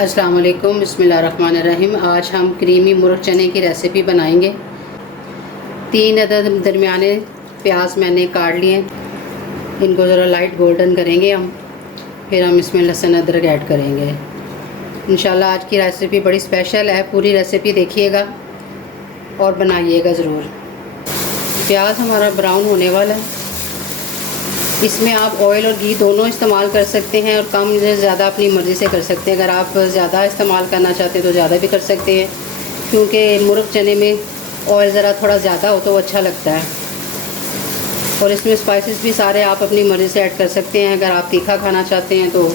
अस्सलाम वालेकुम, बिस्मिल्लाहिर्रहमानिर्रहीम। आज हम क्रीमी मुर्ग चने की रेसिपी बनाएंगे। 3 अदद दरमियाने प्याज मैंने काट लिए, इनको ज़रा लाइट गोल्डन करेंगे हम। फिर हम इसमें लहसुन अदरक ऐड करेंगे। इंशाल्लाह आज की रेसिपी बड़ी स्पेशल है, पूरी रेसिपी देखिएगा और बनाइएगा ज़रूर। प्याज हमारा ब्राउन होने वाला है। इसमें आप ऑयल और घी दोनों इस्तेमाल कर सकते हैं और कम या ज़्यादा अपनी मर्ज़ी से कर सकते हैं। अगर आप ज़्यादा इस्तेमाल करना चाहते हैं तो ज़्यादा भी कर सकते हैं, क्योंकि मुर्ग चने में ऑयल ज़रा थोड़ा ज़्यादा हो तो वो अच्छा लगता है। और इसमें स्पाइसेस भी सारे आप अपनी मर्ज़ी से ऐड कर सकते हैं। अगर आप तीखा खाना चाहते हैं तो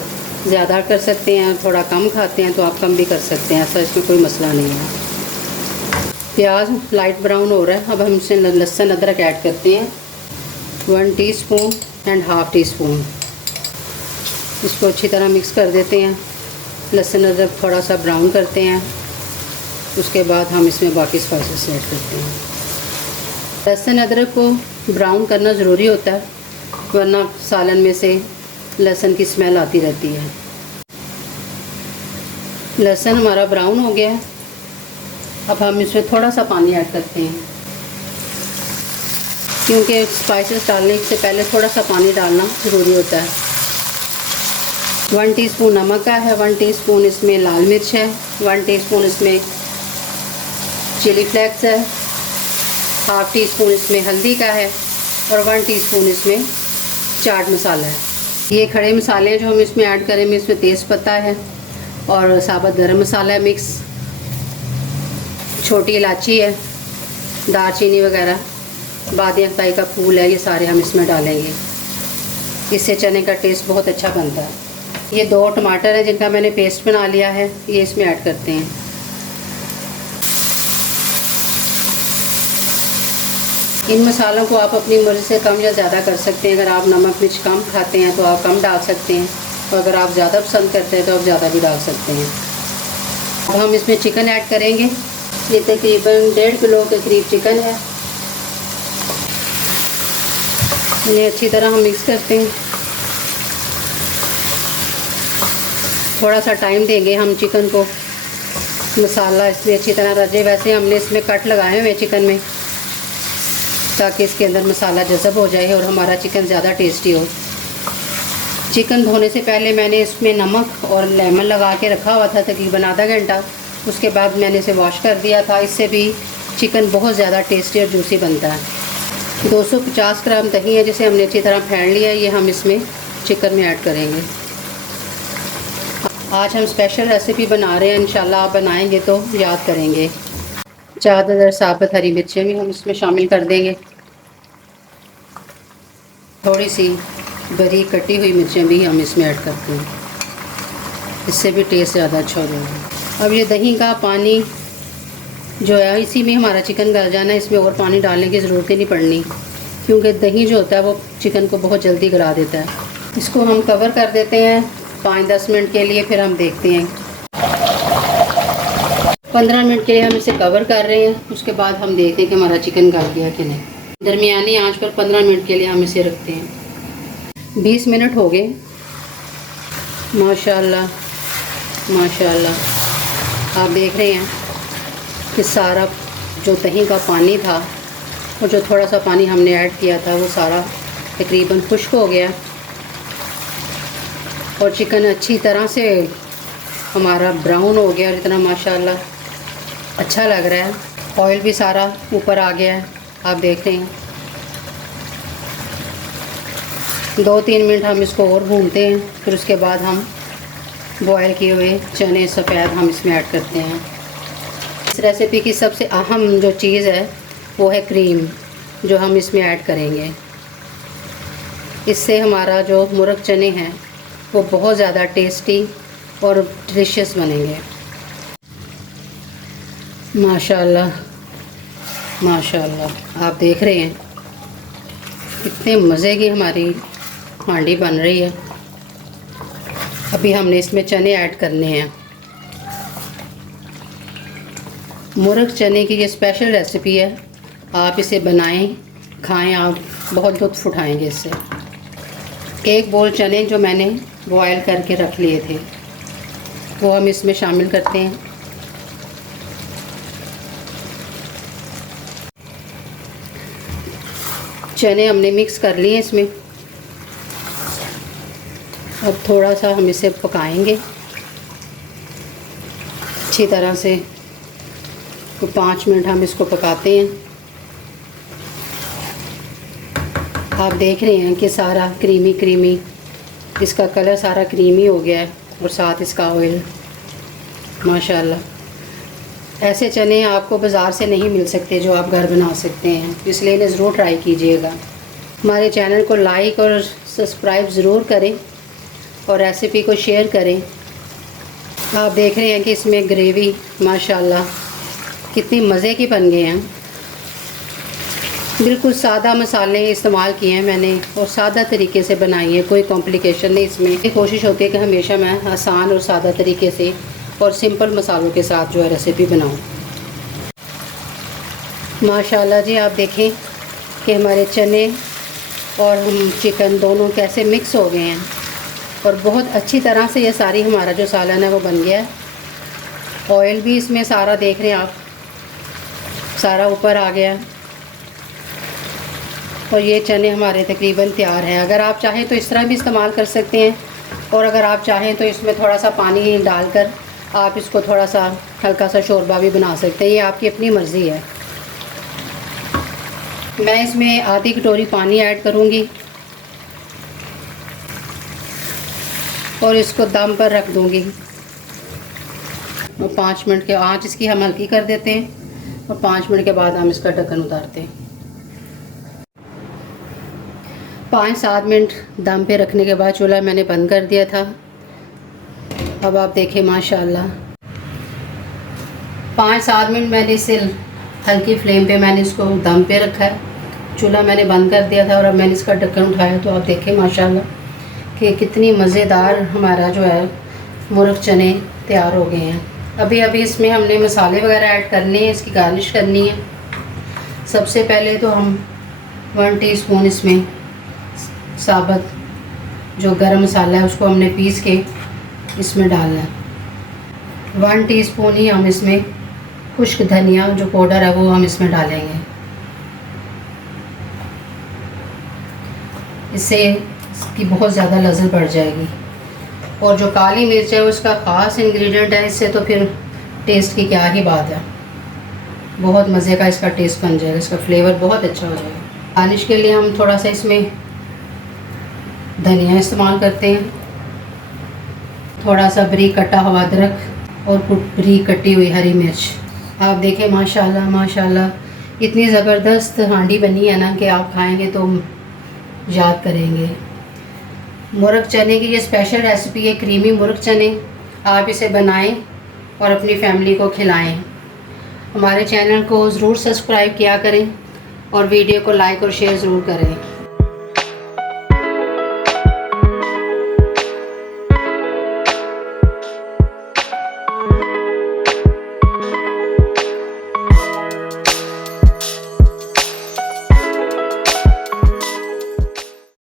ज़्यादा कर सकते हैं, थोड़ा कम खाते हैं तो आप कम भी कर सकते हैं, ऐसा इसमें कोई मसला नहीं है। प्याज लाइट ब्राउन हो रहा है, अब हम इसमें लहसुन अदरक ऐड करते हैं। 1 teaspoon and half tea spoon. इसको अच्छी तरह मिक्स कर देते हैं। लहसुन अदरक थोड़ा सा ब्राउन करते हैं, उसके बाद हम इसमें बाकी स्पाइसेस ऐड करते हैं। लहसुन अदरक को ब्राउन करना ज़रूरी होता है, वरना सालन में से लहसुन की स्मेल आती रहती है। लहसुन हमारा ब्राउन हो गया है, अब हम इसमें थोड़ा सा पानी ऐड करते हैं, क्योंकि स्पाइसेस डालने से पहले थोड़ा सा पानी डालना ज़रूरी होता है। 1 टीस्पून नमक का है, 1 टीस्पून इसमें लाल मिर्च है, 1 टीस्पून इसमें चिली फ्लेक्स है, हाफ़ टी स्पून इसमें हल्दी का है और 1 टीस्पून इसमें चाट मसाला है। ये खड़े मसाले हैं जो हम इसमें ऐड करेंगे। इसमें तेज़पत्ता है और साबुत गरम मसाला है मिक्स, छोटी इलायची है, दालचीनी वगैरह, बादी अख्ताई का फूल है, ये सारे हम इसमें डालेंगे। इससे चने का टेस्ट बहुत अच्छा बनता है। ये 2 टमाटर है जिनका मैंने पेस्ट बना लिया है, ये इसमें ऐड करते हैं। इन मसालों को आप अपनी मर्ज़ी से कम या ज़्यादा कर सकते हैं। अगर आप नमक मिर्च कम खाते हैं तो आप कम डाल सकते हैं, और अगर आप ज़्यादा पसंद करते हैं तो आप ज़्यादा भी डाल सकते हैं। अब हम इसमें चिकन ऐड करेंगे। ये तकरीबन 1.5 किलो के करीब चिकन है। ये अच्छी तरह हम मिक्स करते हैं। थोड़ा सा टाइम देंगे हम चिकन को, मसाला इसमें अच्छी तरह रचे। वैसे हमने इसमें कट लगाए हुए चिकन में, ताकि इसके अंदर मसाला जज़ब हो जाए और हमारा चिकन ज़्यादा टेस्टी हो। चिकन धोने से पहले मैंने इसमें नमक और लेमन लगा के रखा हुआ था तकरीबन आधा घंटा। उसके बाद मैंने इसे वॉश कर दिया था। इससे भी चिकन बहुत ज़्यादा टेस्टी और जूसी बनता है। 250 ग्राम दही है जिसे हमने अच्छी तरह फेंट लिया है, ये हम इसमें चिकन में ऐड करेंगे। आज हम स्पेशल रेसिपी बना रहे हैं, इंशाल्लाह आप बनाएंगे तो याद करेंगे। 4 अदद साबुत हरी मिर्चें भी हम इसमें शामिल कर देंगे। थोड़ी सी बारीक कटी हुई मिर्चें भी हम इसमें ऐड करते हैं, इससे भी टेस्ट ज़्यादा अच्छा हो जाएगा। अब ये दही का पानी जो है इसी में हमारा चिकन गल जाना है, इसमें और पानी डालने की ज़रूरत ही नहीं पड़नी, क्योंकि दही जो होता है वो चिकन को बहुत जल्दी गला देता है। इसको हम कवर कर देते हैं 5-10 मिनट के लिए, फिर हम देखते हैं। 15 मिनट के लिए हम इसे कवर कर रहे हैं, उसके बाद हम देखते हैं कि हमारा चिकन गल गया कि नहीं। दरमियानी आंच पर 15 मिनट के लिए हम इसे रखते हैं। 20 मिनट हो गए। माशाल्लाह माशाल्लाह, आप देख रहे हैं कि सारा जो दही का पानी था और जो थोड़ा सा पानी हमने ऐड किया था वो सारा तकरीबन खुश्क हो गया, और चिकन अच्छी तरह से हमारा ब्राउन हो गया और इतना माशाल्लाह अच्छा लग रहा है। ऑयल भी सारा ऊपर आ गया है, आप देख रहे हैं। 2-3 मिनट हम इसको और भूनते हैं, फिर उसके बाद हम बॉयल किए हुए चने सफ़ेद हम इसमें ऐड करते हैं। इस रेसिपी की सबसे अहम जो चीज़ है वो है क्रीम, जो हम इसमें ऐड करेंगे। इससे हमारा जो मुर्ग चने हैं वो बहुत ज़्यादा टेस्टी और डिलीशियस बनेंगे। माशाल्लाह माशाल्लाह, आप देख रहे हैं कितने मज़े की हमारी हांडी बन रही है। अभी हमने इसमें चने ऐड करने हैं। मुर्ग चने की ये स्पेशल रेसिपी है, आप इसे बनाएं, खाएं, आप बहुत लुत्फ़ उठाएंगे इससे। 1 बोल चने जो मैंने बॉयल करके रख लिए थे, वो हम इसमें शामिल करते हैं। चने हमने मिक्स कर लिए इसमें। अब थोड़ा सा हम इसे पकाएंगे अच्छी तरह से, तो 5 मिनट हम इसको पकाते हैं। आप देख रहे हैं कि सारा क्रीमी इसका कलर सारा क्रीमी हो गया है और साथ इसका ऑयल माशाल्लाह। ऐसे चने आपको बाज़ार से नहीं मिल सकते जो आप घर बना सकते हैं, इसलिए इन्हें ज़रूर ट्राई कीजिएगा। हमारे चैनल को लाइक और सब्सक्राइब ज़रूर करें और रेसिपी को शेयर करें। आप देख रहे हैं कि इसमें ग्रेवी माशाल्लाह कितनी मज़े की बन गए हैं। बिल्कुल सादा मसाले इस्तेमाल किए हैं मैंने और सादा तरीके से बनाई है, कोई कॉम्प्लिकेशन नहीं इसमें। कोशिश होती है कि हमेशा मैं आसान और सादा तरीके से और सिंपल मसालों के साथ जो है रेसिपी बनाऊं। माशाल्लाह जी, आप देखें कि हमारे चने और चिकन दोनों कैसे मिक्स हो गए हैं और बहुत अच्छी तरह से ये सारी हमारा जो सालन है वो बन गया है। ऑयल भी इसमें सारा देख रहे हैं आप, सारा ऊपर आ गया और ये चने हमारे तकरीबन तैयार हैं। अगर आप चाहें तो इस तरह भी इस्तेमाल कर सकते हैं और अगर आप चाहें तो इसमें थोड़ा सा पानी डालकर आप इसको थोड़ा सा हल्का सा शोरबा भी बना सकते हैं, ये आपकी अपनी मर्ज़ी है। मैं इसमें आधी कटोरी पानी ऐड करूँगी और इसको दम पर रख दूँगी और 5 मिनट के आँच इसकी हम हल्की कर देते हैं और 5 मिनट के बाद हम इसका ढक्कन उतारते हैं। 5-7 मिनट दम पे रखने के बाद चूल्हा मैंने बंद कर दिया था। अब आप देखें माशाल्लाह 5-7 मिनट मैंने इसे हल्की फ्लेम पे मैंने इसको दम पे रखा है। चूल्हा मैंने बंद कर दिया था और अब मैंने इसका ढक्कन उठाया तो आप देखें माशाल्लाह कि कितनी मज़ेदार हमारा जो है मुर्ग चने तैयार हो गए हैं। अभी इसमें हमने मसाले वगैरह ऐड करने हैं, इसकी गार्निश करनी है। सबसे पहले तो हम 1 टीस्पून इसमें साबुत जो गरम मसाला है उसको हमने पीस के इसमें डालना है। 1 टीस्पून ही हम इसमें खुश्क धनिया जो पाउडर है वो हम इसमें डालेंगे। इससे इसकी बहुत ज़्यादा लज़्ज़त बढ़ जाएगी। और जो काली मिर्च है उसका ख़ास इंग्रेडिएंट है, इससे तो फिर टेस्ट की क्या ही बात है, बहुत मज़े का इसका टेस्ट बन जाएगा, इसका फ्लेवर बहुत अच्छा हो जाएगा। गार्निश के लिए हम थोड़ा सा इसमें धनिया इस्तेमाल करते हैं, थोड़ा सा बारीक कटा हुआ अदरक और बारीक कटी हुई हरी मिर्च। आप देखें माशाल्लाह माशाल्लाह इतनी ज़बरदस्त हांडी बनी है ना कि आप खाएंगे तो याद करेंगे। मुर्ग चने की ये स्पेशल रेसिपी है, क्रीमी मुर्ग चने। आप इसे बनाएं और अपनी फैमिली को खिलाएं। हमारे चैनल को ज़रूर सब्सक्राइब किया करें और वीडियो को लाइक और शेयर ज़रूर करें।